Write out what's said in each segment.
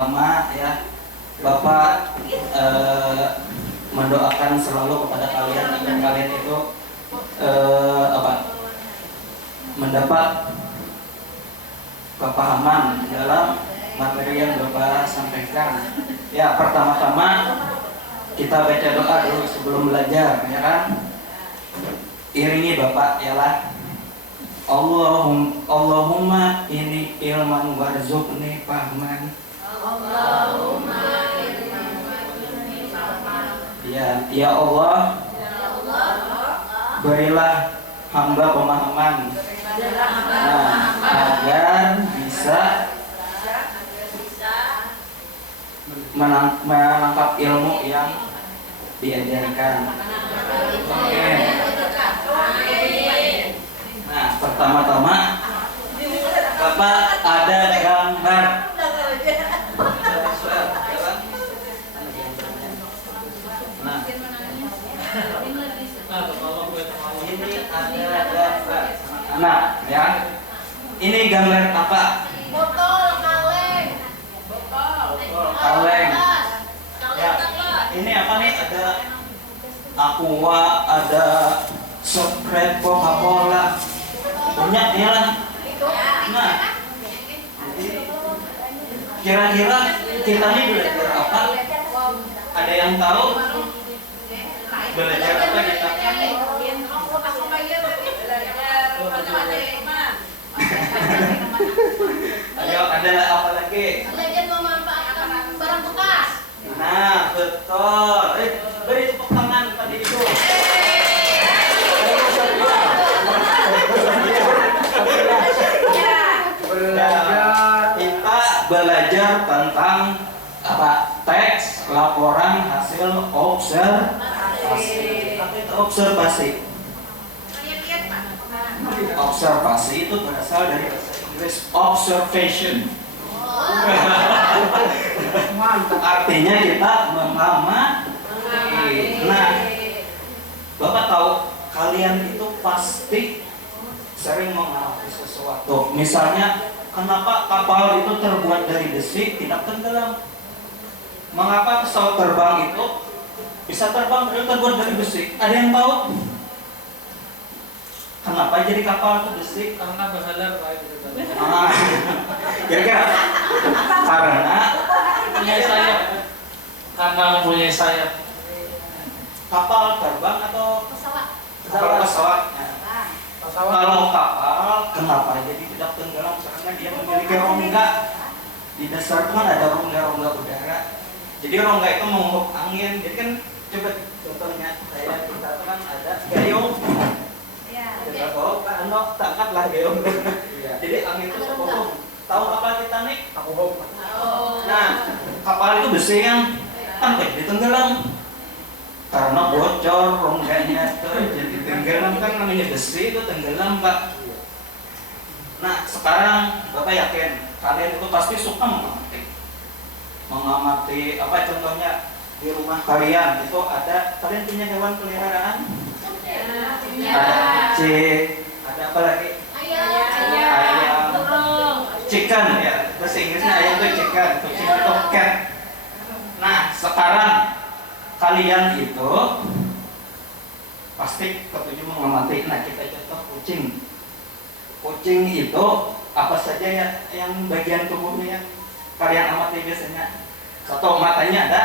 Pertama ya, Bapak mendoakan selalu kepada kalian agar kalian itu mendapat kepahaman dalam materi yang Bapak sampaikan. Ya, pertama-tama kita baca doa dulu sebelum belajar, ya kan? Iringi Bapak ialah Allahumma ini ilman warzuqni fahman. Allahumma ilman warzuqni fahman. Ya Allah, berilah hamba pemahaman, agar bisa menangkap ilmu yang diajarkan. Oke. Nah, pertama-tama Bapak ada gambar. Nah, ini ada gambar. Nah, ya. Ini gambar apa? Botol kaleng. Kaleng. Ya. Ini apa nih? Ada Aqua, ada Sprite, Coca-Cola. Banyak ya lah. Nah, kira-kira kita ini belajar apa? Ada yang tahu? Belajar apa kita? Ayo, ada apa lagi? Belajar memanfaatkan barang bekas. Nah, betul. Beri tepuk tangan tadi itu. Kita belajar tentang apa? Teks, laporan, hasil observasi. Apa itu observasi? Observasi itu berasal dari bahasa Inggris observation. Artinya kita mengamati. Nah, Bapak tahu kalian itu pasti sering mengalami sesuatu. Misalnya, kenapa kapal itu terbuat dari besi tidak tenggelam? Mengapa pesawat terbang itu bisa terbang terbuat dari besi? Ada yang tahu? Kenapa jadi kapal itu besi? Karena bersadar baik. Kira-kira karena Punya sayap. Karena mempunyai sayap. kapal terbang atau Pesawat. pesawat? Nah, kalau kapal, kenapa jadi tidak tenggelam? Karena dia memiliki rongga. Di dasar itu kan ada rongga-rongga udara. Jadi rongga itu menguap angin. Jadi kan coba contohnya saya kita tuh kan ada gayung. Kita bawa ke ano, tangkatlah gayung. Jadi angin itu sepuluh. Tahu kapal Titanic? Nah, kapal itu besi kan ditenggelam karena bocor rongganya tuh jadi tenggelam, kan namanya besi itu tenggelam, Pak. Nah, sekarang Bapak yakin kalian itu pasti suka mengamati apa contohnya di rumah kalian itu kalian punya hewan peliharaan? Ada kucing, ada apa lagi? Ayam, chicken ya, bahasa Inggrisnya ayam itu chicken, kucing itu cat. Nah, sekarang kalian itu pasti ketujuh mengamati. Nah, kita contoh kucing. Kucing itu apa saja ya yang bagian tubuhnya kalian amati biasanya? Satu, matanya ada.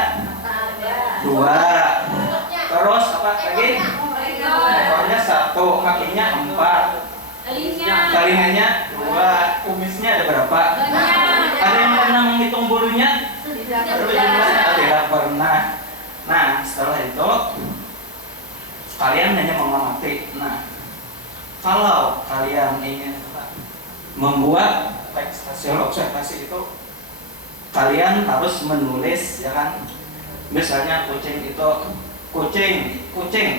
Dua. Terus apa lagi? Ekornya satu, kakinya 4, telinganya 2, kumisnya ada berapa? Ada yang pernah menghitung bulunya? Tidak pernah. Nah, setelah itu kalian hanya mengamati. Nah, kalau kalian ingin membuat teks hasil observasi itu, kalian harus menulis, ya kan? Misalnya kucing itu kucing,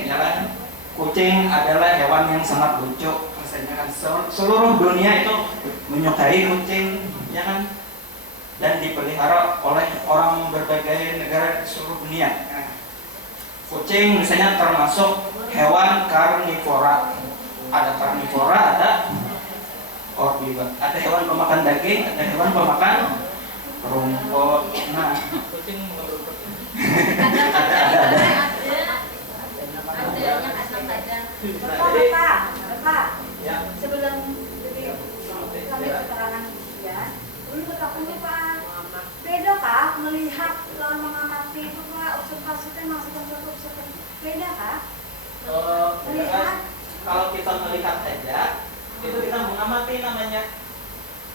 ya kan? Kucing adalah hewan yang sangat lucu. Misalnya kan seluruh dunia itu menyukai kucing, ya kan? Dan dipelihara oleh orang berbagai negara di seluruh dunia. Nah, kucing misalnya termasuk hewan karnivora. Ada karnivora, ada herbivora. Ada hewan pemakan daging, ada hewan pemakan rumput. Nah, Kucing menurut Adanya kadang-kadang. Bapak, ya. sebelum kami keterangan ya, menurut aku nih Pak, beda Kak melihat mengamati itu Pak, observasi kan masukkan suatu observasi, beda Kak? Kan, kalau kita melihat aja, itu kita mengamati namanya.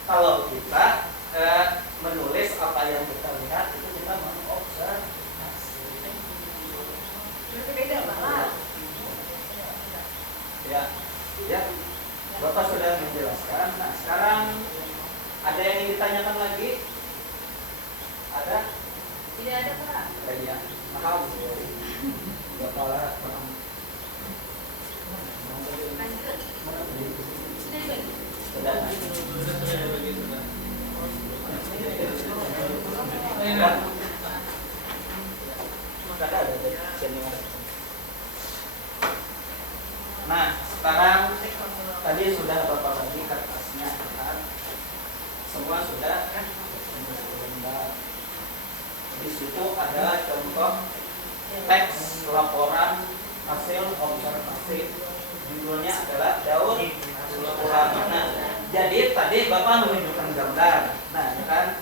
Kalau kita menulis apa yang kita lihat, itu kita mengobservasi. Berarti beda Pak. Ya, ya. Bapak sudah menjelaskan. Nah, sekarang ada yang ingin ditanyakan lagi? Ada? Tidak ada Pak. Iya. Mahal. Bapak Lanjut. Sudah dibagi. sudah. Ada senior. Nah, sekarang tadi sudah Bapak bagi kertasnya kan? Semua sudah. Di situ adalah contoh teks laporan hasil observasi. Judulnya adalah daun ulang. Nah, jadi tadi Bapak menunjukkan gambar. Nah, kan?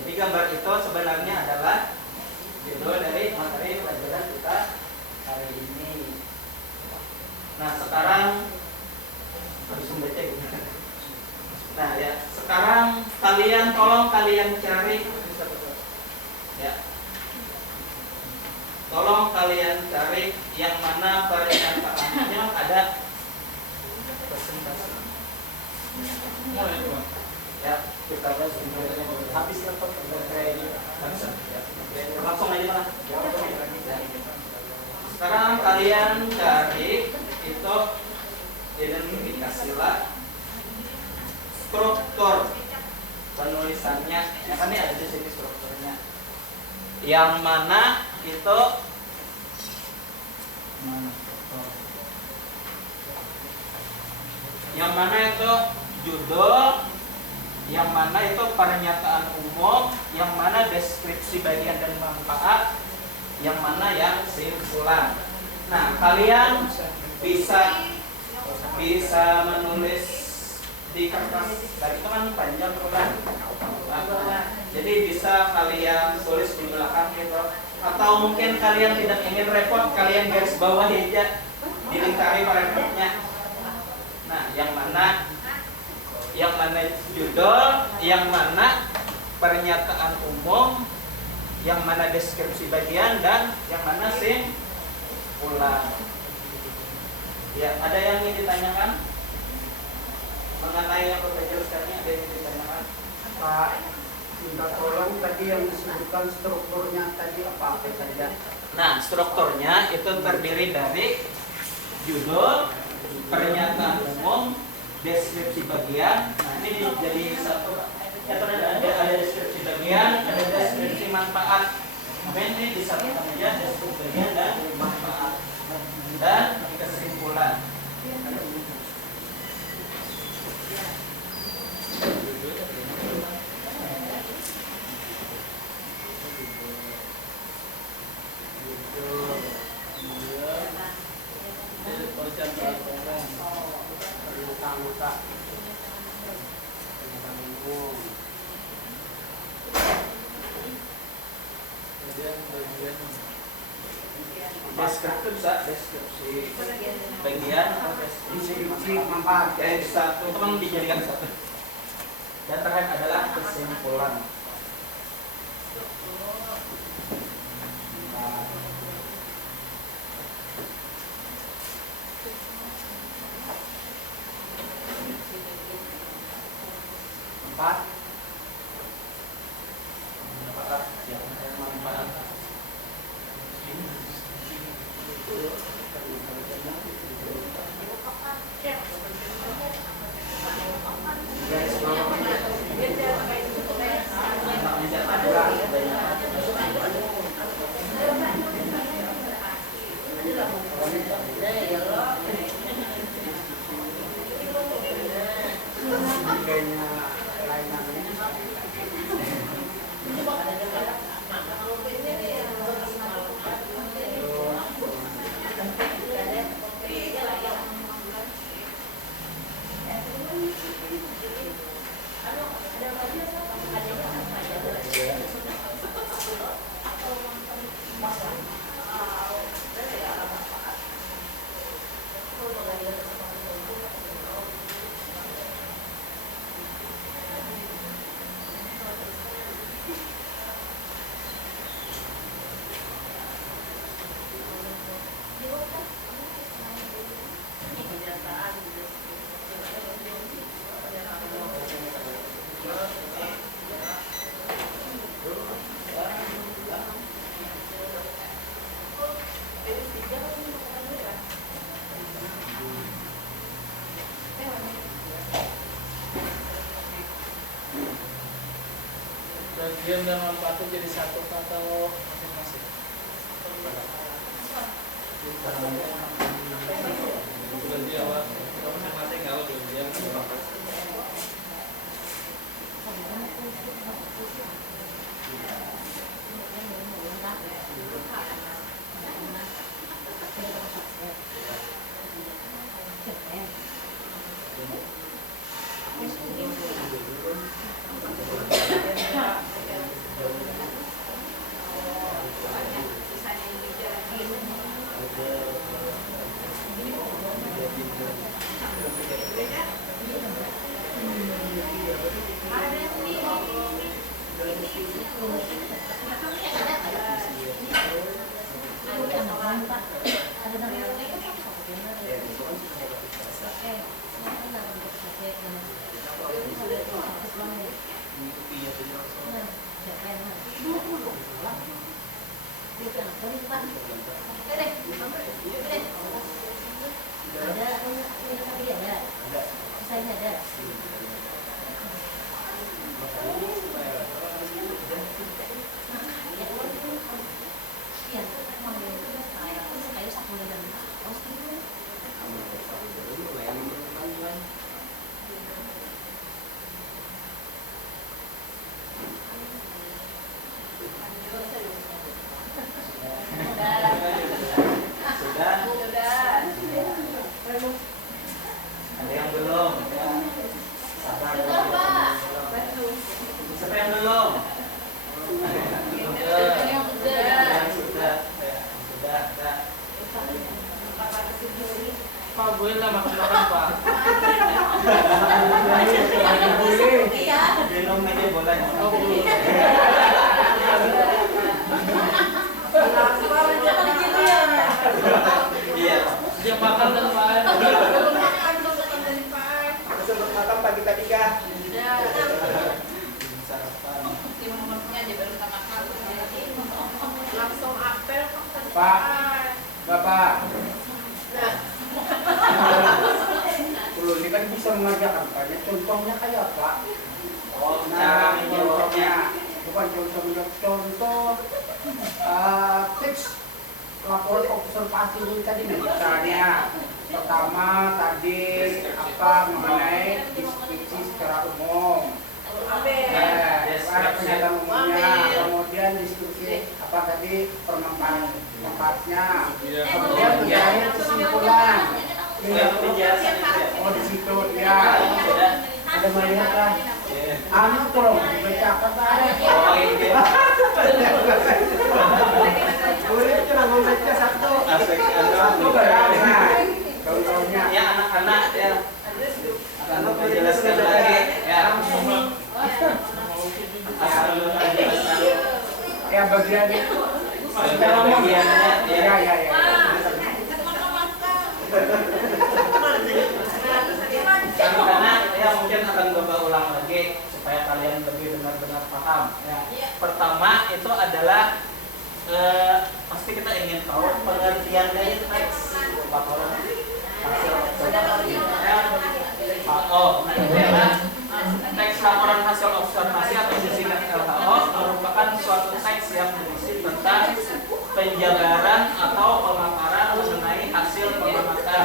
Jadi gambar itu sebenarnya adalah judul dari materi pelajaran kita hari ini. Nah, sekarang harus membaca gitu. Nah, ya, sekarang tolong kalian cari ya. Tolong kalian cari yang mana pernyataannya ada presentasi. Ya, kita bahas habis dapat kayaknya. Langsung aja lah. Sekarang kalian cari itu identifikasilah struktur penulisannya. Ya kan ini ada di sini strukturnya. Yang mana itu yang mana itu judul, yang mana itu pernyataan umum, yang mana deskripsi bagian dan manfaat, yang mana yang simpulan. Nah, kalian bisa menulis di kertas. Tadi itu kan panjang kan? Jadi bisa kalian tulis di belakang gitu. Atau mungkin kalian tidak ingin repot, kalian garis bawah aja, dilingkari paragrafnya. Nah, yang mana judul, yang mana pernyataan umum, yang mana deskripsi bagian, dan yang mana simpulan. Ya, ada yang ingin ditanyakan mengenai yang kita jelaskannya? Ada yang ingin ditanyakan? Pak, minta tolong tadi yang disebutkan strukturnya tadi apa saja? Nah, strukturnya itu terdiri dari judul, pernyataan umum, deskripsi bagian. Nah, ini jadi satu. Ya, ada deskripsi bagian, ada deskripsi manfaat. Ini disatukan aja deskripsi bagian dan manfaat dan kesimpulan. Deskripsi bagian atau deskripsi manfaat. Ya, satu itu kan dijadikan satu. Dan terakhir adalah kesimpulan. Empat. Dia dan manfaatnya jadi satu atau masing-masing? Sudah dia awal masing-masing kalau dia ada yang belum? Sabar. Siapa yang belum? Sudah. Pak boleh lah makan Pak. Minum aja boleh. Oh boleh. Iya. Dia makan dan Pak. Sebelum makan pagi tadi kah? Sarapan. Langsung apel Pak, Bapak. Dulu ini kan bisa mengajarkan banyak contohnya kayak apa? Oh, cara menjawabnya. Bukan contoh tips laporan observasi ini tadi nih. Misalnya pertama tadi apa mengenai deskripsi secara umum. Pernyataan umumnya, kemudian diskusi apa tadi permanfaatnya, kemudian menjadi kesimpulan. Oh di situ ya, ada melihat lah. Anu tolong dibacakan tadi. Oh ini. Boleh cuma membaca satu. Aspek Contohnya. ya anak-anak ya. Anak menjelaskan lagi ya. Ya bagian Bagiannya ya. ya. Karena ya mungkin akan coba ulang lagi supaya kalian lebih benar-benar paham. Ya. Pertama itu adalah pasti kita ingin tahu pengertian dari teks laporan hasil observasi. Teks laporan hasil observasi atau disingkat LHO merupakan suatu teks yang berisi tentang penjabaran atau pemaparan mengenai hasil pengamatan.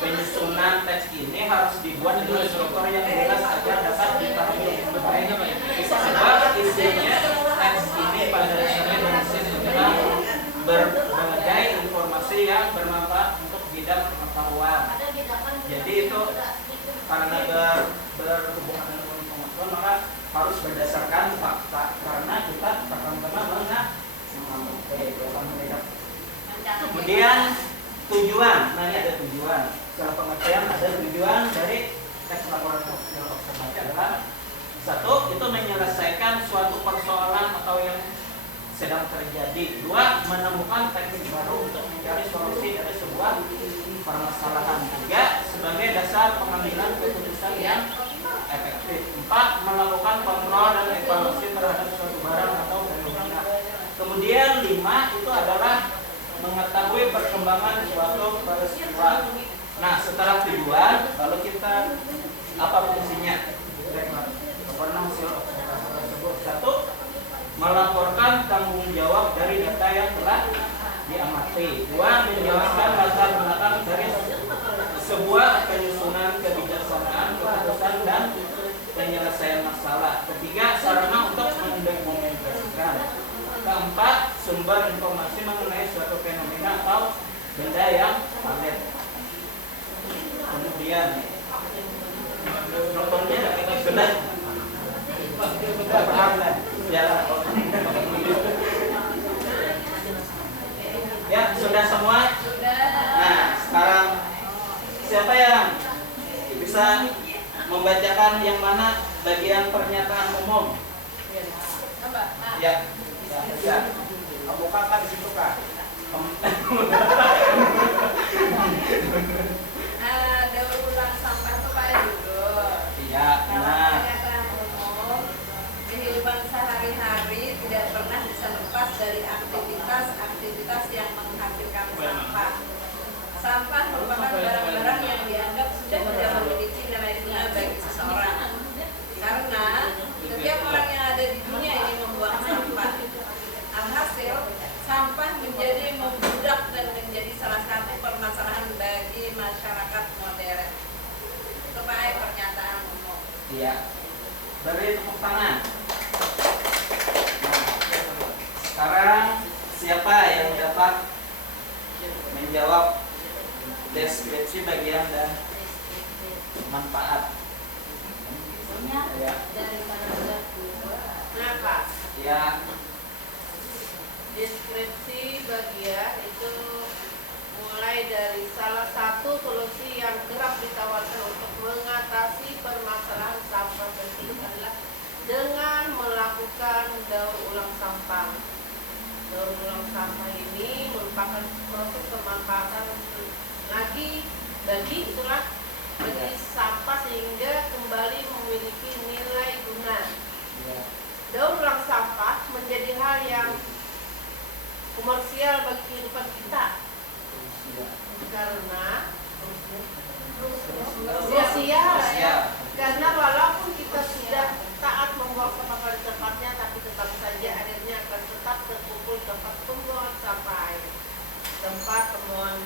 Penyusunan teks ini harus dibuat dengan struktur yang jelas agar dapat dipahami dengan baik. Sebab isinya teks ini pada dasarnya berisi tentang berbagai informasi yang bermanfaat untuk bidang pengetahuan. Jadi itu karena berhubungan dengan pengetahuan maka harus berdasarkan fakta karena kita sama-sama melihat. Kemudian tujuan, nah ini ada tujuan. Secara pengertian ada tujuan dari teks laporan hasil observasi adalah satu, itu menyelesaikan suatu persoalan atau yang sedang terjadi. Dua, menemukan teknik baru untuk mencari solusi dari sebuah permasalahan. Tiga, sebagai dasar pengambilan keputusan yang efektif. Empat, melakukan kontrol dan evaluasi terhadap suatu barang atau fenomena. Kemudian lima, itu adalah mengetahui perkembangan suatu peristiwa. Nah, setelah tujuan, lalu kita apa fungsinya? Laporan hasil observasi tersebut. Satu, melaporkan tanggung jawab dari data yang telah diamati. 2. Menjelaskan latar belakang dari sebuah penyusunan kebijaksanaan, keputusan dan penyelesaian masalah. 3. Sarana untuk mendokumentasikan. 4. Sumber informasi mengenai suatu fenomena atau benda yang valid. Kemudian nontonnya sudah ya sudah semua. Nah, sekarang siapa yang bisa membacakan yang mana bagian pernyataan umum? Ya, bisa. Kamu kakak di situ kak. Daur ulang sampah itu kayak duduk. Iya, Kalau nah. pernyataan umum, kehidupan sehari-hari tidak pernah bisa lepas dari aktivitas yang menghasilkan sampah. Sampah merupakan barang-barang yang dianggap sudah tidak memiliki nilai guna bagi seseorang. Karena setiap orang yang ada di dunia ini membuang sampah. Alhasil, sampah menjadi membludak dan menjadi salah satu permasalahan bagi masyarakat modern. Itu Pak pernyataan umum. Iya. Beri tepuk tangan. Nah, sekarang siapa yang dapat menjawab deskripsi bagian dan manfaat? Ya. Nah Pak, Ya. deskripsi bagian itu mulai dari salah satu solusi yang kerap ditawarkan untuk mengatasi permasalahan sampah penting adalah dengan melakukan daur ulang sampah. Daur ulang sampah ini merupakan proses pemanfaatan lagi bagi sampah sehingga kembali memiliki nilai guna. Daur ulang sampah menjadi hal yang komersial bagi kehidupan kita karena karena walaupun kita sudah taat membuang sampah pada tempatnya, tapi tetap saja akhirnya akan tetap terkumpul tempat pembuangan sampah air. Tempat pembuangan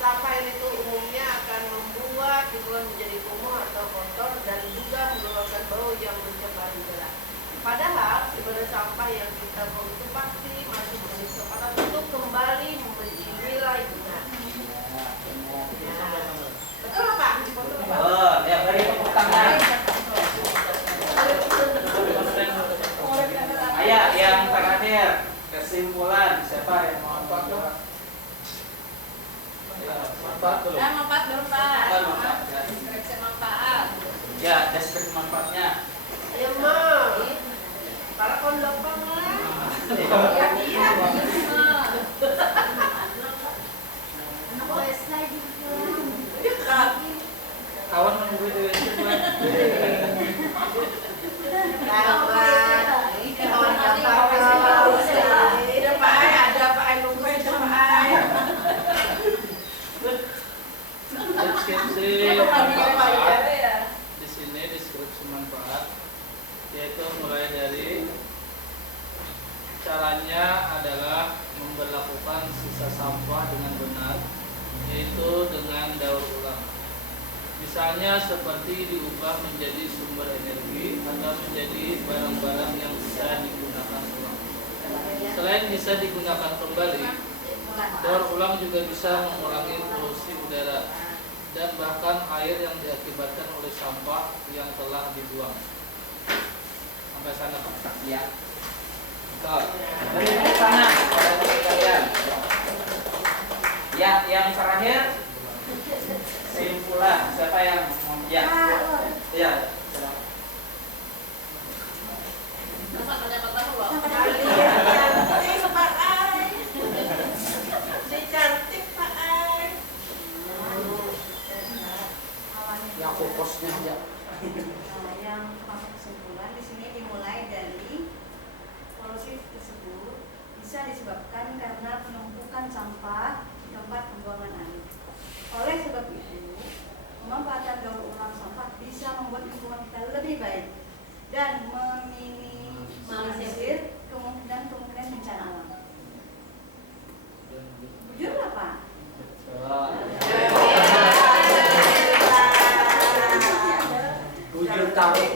sampah air itu umumnya akan membuat lingkungan menjadi kumuh atau kotor dan juga mengeluarkan bau yang mencemari udara. Padahal sebenarnya sampah yang kita buang itu pasti masih memiliki kesempatan untuk kembali memiliki nilai guna. Betul nggak, Pak? Oh, ya beri tepuk tangan. Ayah, yang terakhir kesimpulan siapa yang mau jawab? Manfaat dulu. Manfaat dulu, Pak. Manfaat, ya. Deskripsi manfaat. Ya, deskripsi manfaatnya. Ayo, Ma. Para kondopang lah. Iya. Kawan menunggu itu. Deskripsi manfaat. Di sini deskripsi manfaat yaitu mulai dari caranya adalah memperlakukan sisa sampah dengan benar, yaitu dengan daur ulang. Misalnya seperti diubah menjadi sumber energi atau menjadi barang-barang yang bisa digunakan ulang. Selain bisa digunakan kembali, daur ulang juga bisa mengurangi polusi udara dan bahkan air yang diakibatkan oleh sampah yang telah dibuang. Sampai sana, Pak. Ya. Betul. Beri tepuk tangan pada diri kalian. Ya, yang terakhir kesimpulan. Siapa yang mau? Ya. Ya. Silakan. Ya fokusnya aja. Yang masuk kesimpulan di sini dimulai dari polusi tersebut bisa disebabkan karena penumpukan sampah di tempat pembuangan air. Oleh sebab itu, pemanfaatan daur ulang sampah bisa membuat lingkungan kita lebih baik dan meminimalisir kemungkinan bencana alam. Jujur lah Pak. Bujur tarik.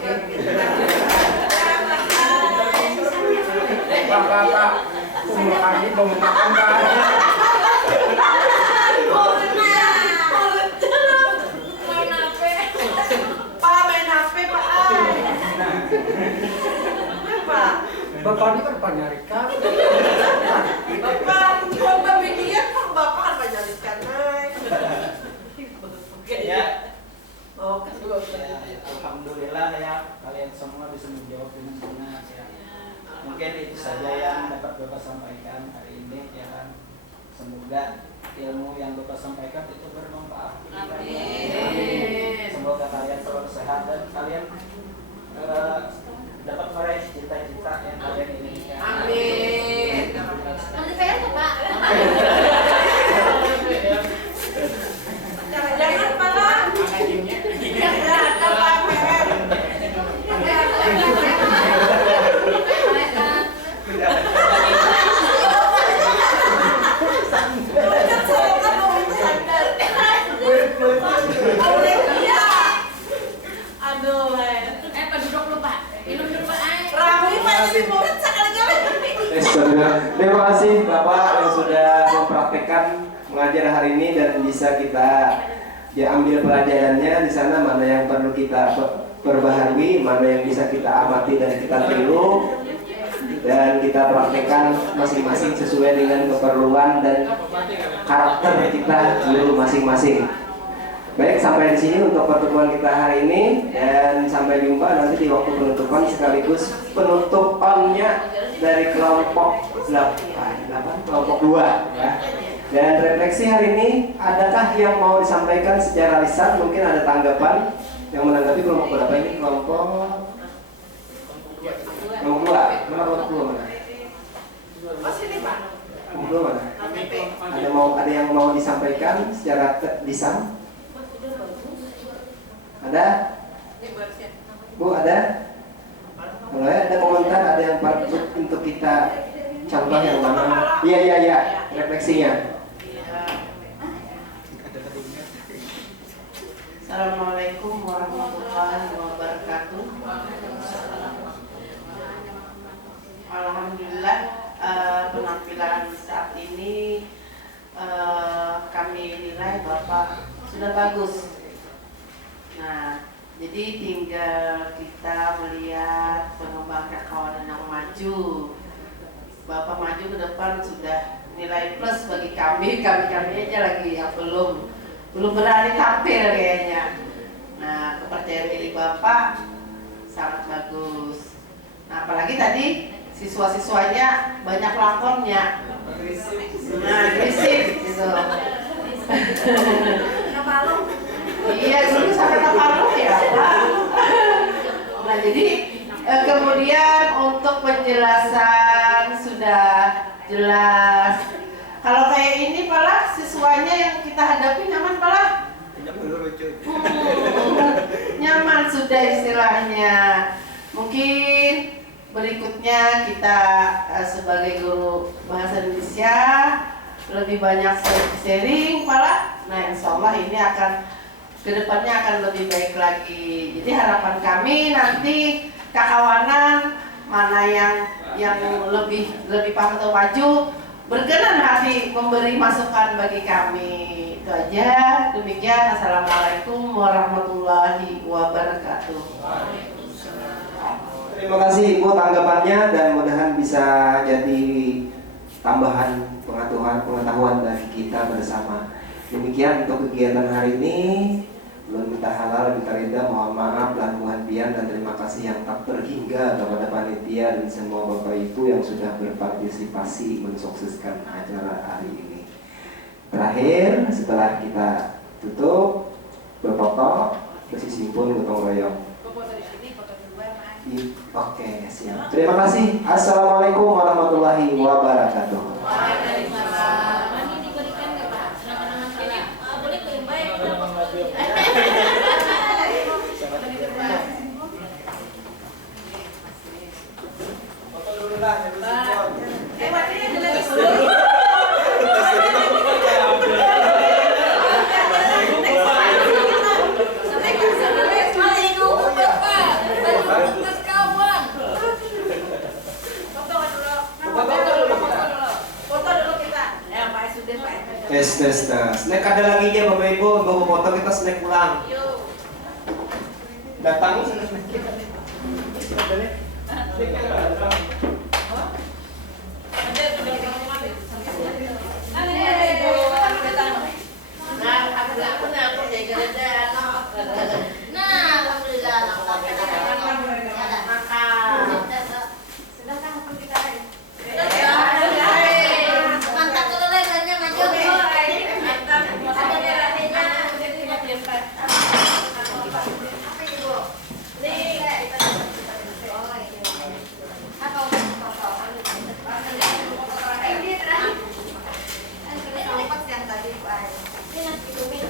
Pak, umur kami mau makan Pak. Bapak ini kan penyarikan. Bapak, bapak begini bapak kan menyalurkan naik. Ya. Oh, kedua Ya, alhamdulillah ya kalian semua bisa menjawab dengan benar ya. Mungkin itu saja yang dapat Bapak sampaikan hari ini ya kan. Semoga ilmu yang Bapak sampaikan itu bermanfaat. Amin. Semoga kalian selalu sehat dan kalian dapat meraih cita-cita yang kalian inginkan. Amin. Nanti saya tuh Pak. Jangan malah. Terima kasih Bapak yang sudah mempraktekkan mengajar hari ini dan bisa kita ambil pelajarannya di sana, mana yang perlu kita perbaharui, mana yang bisa kita amati dan kita tiru, dan kita praktekkan masing-masing sesuai dengan keperluan dan karakter kita dulu masing-masing. Baik, sampai di sini untuk pertemuan kita hari ini dan sampai jumpa nanti di waktu penutupan sekaligus penutupannya dari kelompok 8 kelompok 2 ya. Dan refleksi hari ini, adakah yang mau disampaikan secara lisan? Mungkin ada tanggapan yang menanggapi kelompok berapa ini? Kelompok 2. Mana kelompok 2 mana? Kelompok 2 mana? Ada yang mau disampaikan secara lisan? Ada? Bu, ada? Kalau ada komentar, ada yang patut untuk kita contoh yang mana? Iya, refleksinya. Assalamualaikum warahmatullahi wabarakatuh. Alhamdulillah penampilan saat ini kami nilai Bapak sudah bagus. Nah, jadi tinggal kita melihat pengembangan kawanan yang maju. Bapak maju ke depan sudah nilai plus bagi kami aja lagi yang belum berani tampil kayaknya. Nah, kepercayaan diri Bapak sangat bagus. Nah, apalagi tadi siswa-siswanya banyak lakonnya. Nah, berisik gitu. Kenapa lo? Iya, dulu sampai Naparlo ya, Pak. Nah, jadi kemudian untuk penjelasan sudah jelas. Kalau kayak ini Pak, siswanya yang kita hadapi nyaman Pak? Nyaman sudah istilahnya. Mungkin berikutnya kita sebagai guru bahasa Indonesia lebih banyak sharing Pak. Nah, insya Allah ini akan kedepannya akan lebih baik lagi. Jadi harapan kami nanti kakawanan mana yang lebih paham atau maju berkenan hati memberi masukan bagi kami. Itu aja. Demikian. Assalamualaikum warahmatullahi wabarakatuh. Terima kasih Ibu tanggapannya dan mudah-mudahan bisa jadi tambahan pengetahuan dari kita bersama. Demikian untuk kegiatan hari ini. Belum minta halal, minta ridha, mohon maaf, lahir bian dan terima kasih yang tak terhingga kepada panitia dan semua Bapak Ibu yang sudah berpartisipasi mensukseskan acara hari ini. Terakhir, setelah kita tutup, berfoto, bersimpul gotong royong. Oke, siap. Terima kasih. Assalamualaikum warahmatullahi wabarakatuh. Bapak dulu lah. Tes. Nah, snack ada lagi ya Bapak Ibu, bawa foto kita snack pulang. Yuk. Datang sana snack kita. Snacknya datang.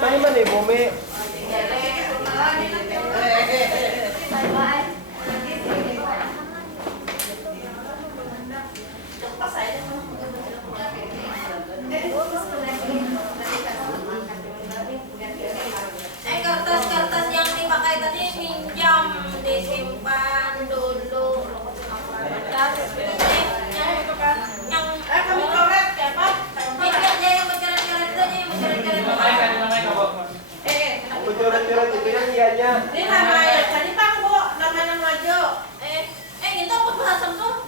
Tanya mana nih, Bome? Kertas-kertas yang dipakai tadi minjam, disimpan dulu. Yang kami coret siapa? Yang bercoret-coret itu aja, yang bercoret-coret. Coret-coret itu yang ianya. Ini namanya tadi Pak Bu, namanya maju. Itu apa bahasa tuh?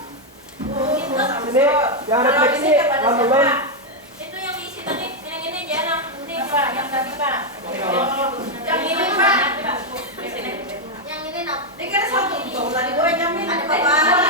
Ini yang refleksi, lalu Itu yang diisi tadi, ini jangan ini Pak, yang tadi Pak. Yang ini Pak. Yang ini nak. Ini kan satu tuh, tadi gue jamin. Ada Bapak.